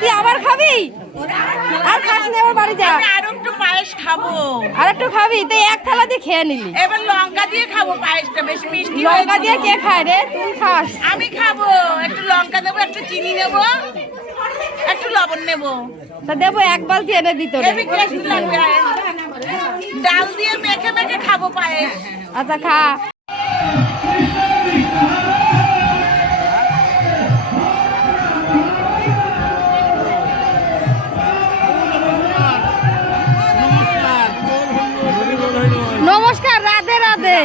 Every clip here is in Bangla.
তুই আবার খাবি? আর খাস না, এবার বাড়ি যা। আর একটু পায়েস খাবো। আর একটু খাবি? তো এক থালা দিয়ে খেয়ে নিলি। এবার লঙ্কা দিয়ে খাবো পায়েসটা, বেশি মিষ্টি। লঙ্কা দিয়ে কে খায় রে? তুই খাস। আমি খাবো। একটু লঙ্কা দেবো, একটু চিনি দেবো, একটু লবণ নেবো। তা দেবো, এক বালতি এনে দিত। ডাল দিয়ে মেখে মেখে খাবো পায়েস। আচ্ছা খা। নমস্কার, রাধে রাধে।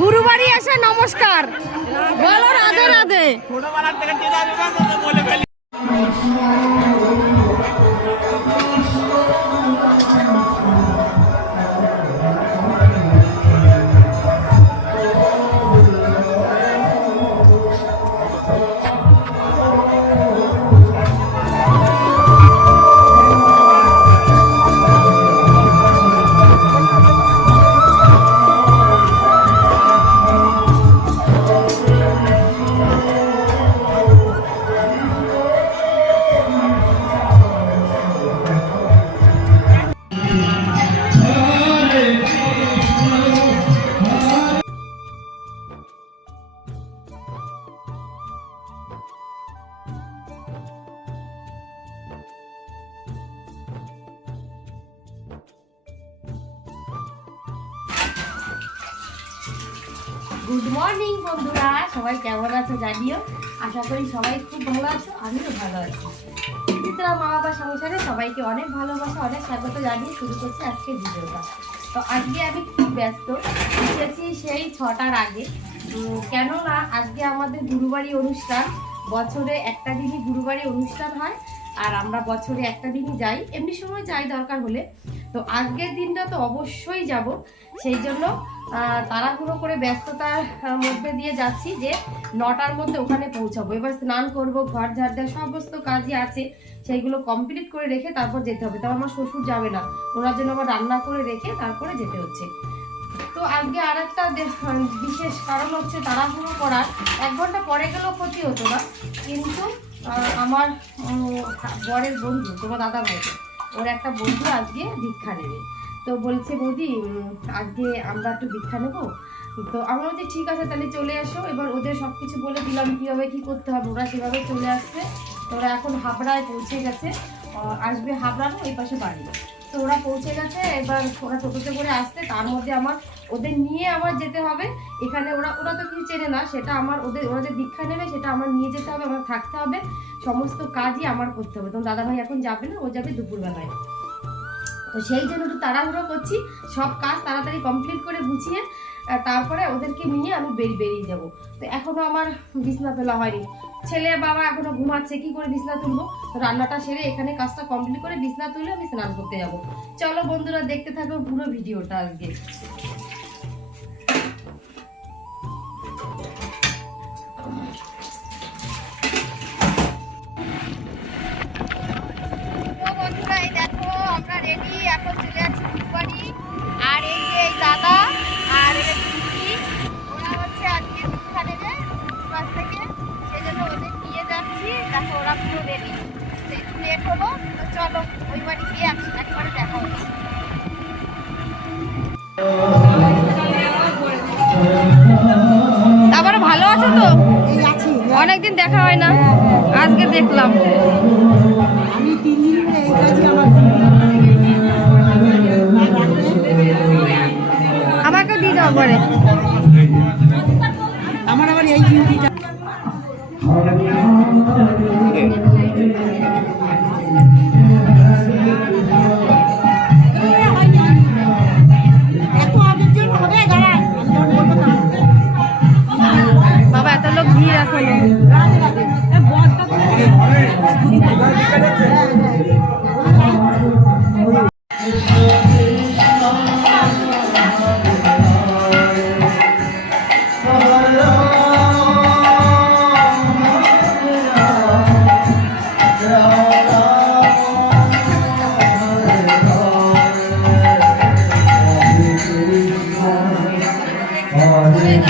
গুরুবাড়ি এসে নমস্কার বলো, রাধে রাধে। গুড মর্নিং বন্ধুরা, সবাই কেমন আছো জানিও। আশা করি সবাই খুব ভালো আছো, আমিও ভালো আছি। সুচিত্রা মা বাবা সংসারে সবাইকে অনেক ভালোবাসা, অনেক স্বাগত জানিয়ে শুরু করছি আজকে ভিডিওটা। তো আজকে আমি খুব ব্যস্ত, এসেছি সেই 6টার আগে। কেননা আজকে আমাদের গুরুবাড়ি অনুষ্ঠান। বছরে একটা দিনই গুরুবাড়ি অনুষ্ঠান হয়, আর আমরা বছরে একটা দিনই যাই, এমনি সময় যাই দরকার হলে। তো আজকের দিনটা তো অবশ্যই যাব, সেই জন্য তাড়াহুড়ো করে ব্যস্ততার মধ্যে দিয়ে যাচ্ছি যে 9টার মধ্যে ওখানে পৌঁছাবো। এবার স্নান করব, ঘর ঝাড় দেওয়া সমস্ত কাজই আছে, সেইগুলো কমপ্লিট করে রেখে তারপর যেতে হবে। তারপর আমার শ্বশুর যাবে না, ওনার জন্য আবার রান্না করে রেখে তারপরে যেতে হচ্ছে। তো আজকে আর একটা বিশেষ কারণ হচ্ছে তাড়াহুড়ো করার। 1 ঘন্টা পরে গেলেও ক্ষতি হতো না, কিন্তু আমার বরের বন্ধু, তোমার দাদা ভাই, ওর একটা বন্ধু আজকে দীক্ষা নেবে। তো বলছে বৌদি আজকে আমরা একটু দীক্ষা নেবো। তো আমরা বলছি ঠিক আছে, তাহলে চলে আসো। এবার ওদের সব কিছু বলে দিলাম কীভাবে কী করতে হবে, ওরা সেভাবে চলে আসছে। তো ওরা এখন হাবড়ায় পৌঁছে গেছে, আসবে হাবড়ানো এই পাশে বাড়ি। তো ওরা পৌঁছে গেছে, এবার ওরা টোটোতে করে আসছে, তার মধ্যে আমার ওদের নিয়ে আমার যেতে হবে। এখানে ওরা তো কিছু চেনে না, সেটা আমার ওরা যে দীক্ষা নেবে সেটা আমার নিয়ে যেতে হবে, আমার থাকতে হবে, সমস্ত কাজই আমার করতে হবে। তো দাদাভাই এখন যাবে না, ও যাবে দুপুরবেলায়। তো সেই জন্য একটু তাড়াহুড়ো করছি, সব কাজ তাড়াতাড়ি কমপ্লিট করে গুছিয়ে তারপরে ওদেরকে নিয়ে আমি বেরিয়ে যাব। তো এখনও আমার বিছনা তোলা হয়নি, ছেলে বাবা এখনো ঘুমাচ্ছে, কি করে বিছনা তুলবো। তো রান্নাটা সেরে এখানে কাজটা কমপ্লিট করে বিছনা তুলে আমি স্নান করতে যাব। চলো বন্ধুরা, দেখতে থাকো পুরো ভিডিওটা আজকে। আমরা রেডি, এখন চলে যাচ্ছি গুরুবাড়ি। আর এই যে এই দাদা আর ওরা হচ্ছে আজকে দীক্ষা নেবে ক্লাস থেকে, সেই জন্য ওদের নিয়ে যাচ্ছি। দেখো ওরা পুরো রেডি, একটু লেট হলো। তো চলো ওই বাড়ি গিয়ে একবারে দেখা হচ্ছে। তারপরে ভালো আছো তো? অনেকদিন দেখা হয় না, আজকে দেখলাম। আমি 3 দিন এই কাজে আমাকে দিয়ে যাওয়া পরে আমার আবার এই ডিউটিটা। বাবা এত লোক ভিড় এখনো।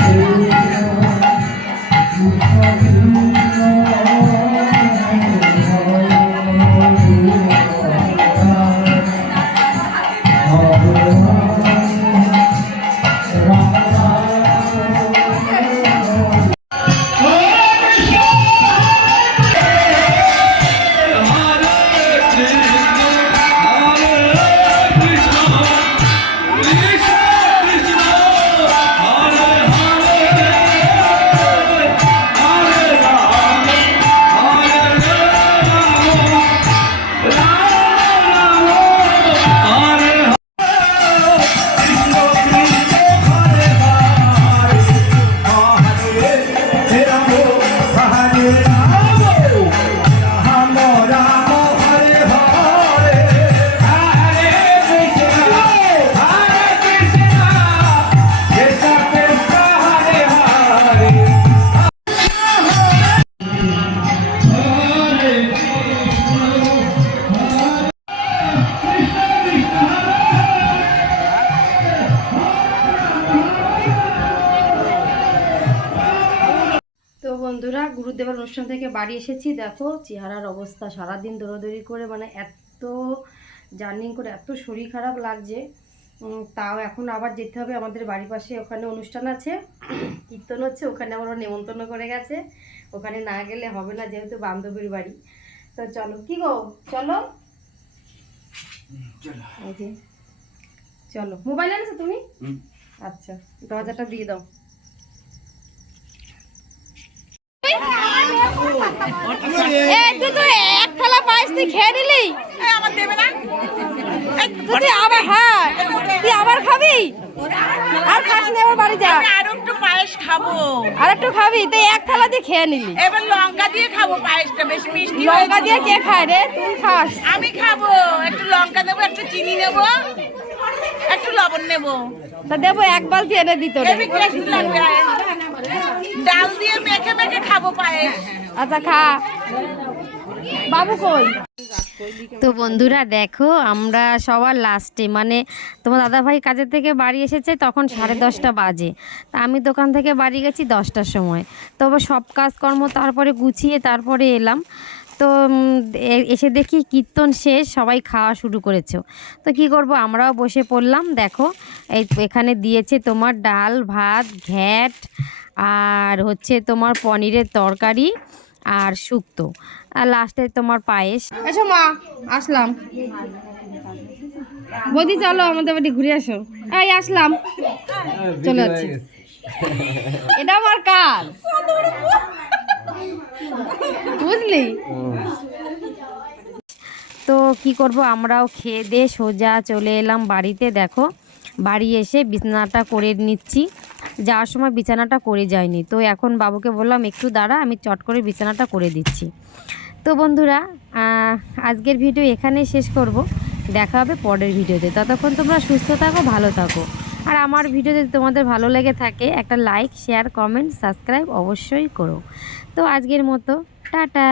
Hallelujah. বুদ্ধবার অনুষ্ঠান থেকে বাড়ি এসেছি। দেখো চেহারার অবস্থা, সারাদিন দৌড়াদৌড়ি করে মানে এত জার্নি করে এত শরীর খারাপ লাগছে। তাও এখন আবার যেতে হবে আমাদের বাড়ির পাশে, ওখানে অনুষ্ঠান আছে, কীর্তন হচ্ছে, ওখানে আমার নেমন্তন্ন করে গেছে। ওখানে না গেলে হবে না, যেহেতু বান্ধবীর বাড়ি। তো চলো, কি গো চলো। এই যে চলো, মোবাইল আনছো তুমি? আচ্ছা, দরজাটা দিয়ে দাও। তুই তো এক থালা পায়েস তুই খেয়ে নিলি, আমার দেবে না? তুই আবার, হ্যাঁ তুই আবার খাবি? আর খাস না, এবার বাড়ি যা। আর একটু পায়েস খাবো। আর একটু খাবি? তুই এক থালা দিয়ে খেয়ে নিলি। এবার লঙ্কা দিয়ে খাবো পায়েসটা, বেশি মিষ্টি। লঙ্কা দিয়ে কে খায় রে? তুই খাস। আমি খাবো। একটু লঙ্কা দেবো, একটু চিনি নেবো, একটু লবণ নেবো। তা দেবো, এক বালতি এনে দিত। ডাল দিয়ে মেখে মেখে খাবো পায়েস। আচ্ছা খা। বাবু কই? তো বন্ধুরা দেখো, আমরা সবার লাস্টে মানে তোমার দাদাভাই কাজের থেকে বাড়ি এসেছে তখন 10:30 বাজে। তা আমি দোকান থেকে বাড়ি গেছি 10টার সময়। তবে সব কাজকর্ম তারপরে গুছিয়ে তারপরে এলাম। তো এসে দেখি কীর্তন শেষ, সবাই খাওয়া শুরু করেছে। তো কি করব, আমরাও বসে পড়লাম। দেখো এখানে দিয়েছে তোমার ডাল ভাত, ঘ্যাট, আর হচ্ছে তোমার পনিরের তরকারি আর শুক্তো, আর লাস্টে তোমার পায়েস। এসো মা, আসলাম। বৌদি চলো আমাদের বাড়ি ঘুরে আসো। এই আসলাম, চলে যাচ্ছি। এটা আমার কাজ, বুঝলি? তো কি করব, আমরাও খেয়ে দিয়ে সোজা চলে এলাম বাড়িতে। দেখো বাড়ি এসে বিছানাটা করে নিচ্ছি। যাওয়ার সময় বিছানাটা করে যায়নি, তো এখন বাবুকে বললাম একটু দাঁড়া, আমি চট করে বিছানাটা করে দিচ্ছি। তো বন্ধুরা আজকের ভিডিও এখানেই শেষ করব। দেখা হবে পরের ভিডিওতে। ততক্ষণ তোমরা সুস্থ থাকো, ভালো থাকো। আর আমার ভিডিও যদি তোমাদের ভালো লেগে থাকে একটা লাইক, শেয়ার, কমেন্ট, সাবস্ক্রাইব অবশ্যই করো। তো আজকের মতো টাটা।